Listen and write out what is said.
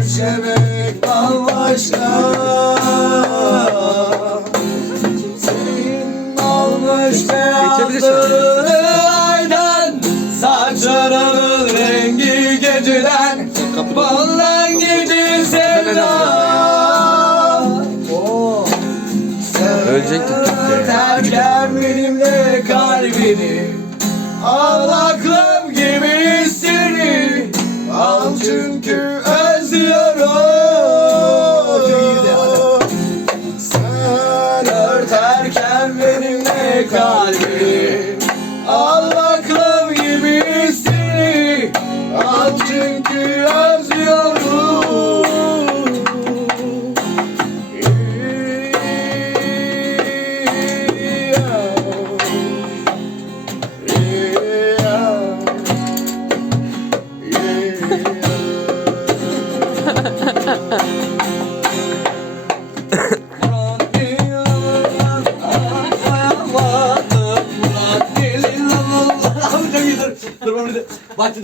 Görüşemek bambaşka Senin almış beyazlığını aydan Saçlarının rengi geceden. Ballan gece sevda. Türkiye. Terken benimle kalbini. Ağlaklım gibi seni. Al çünkü benimle kalbini Dur ben burada. Bak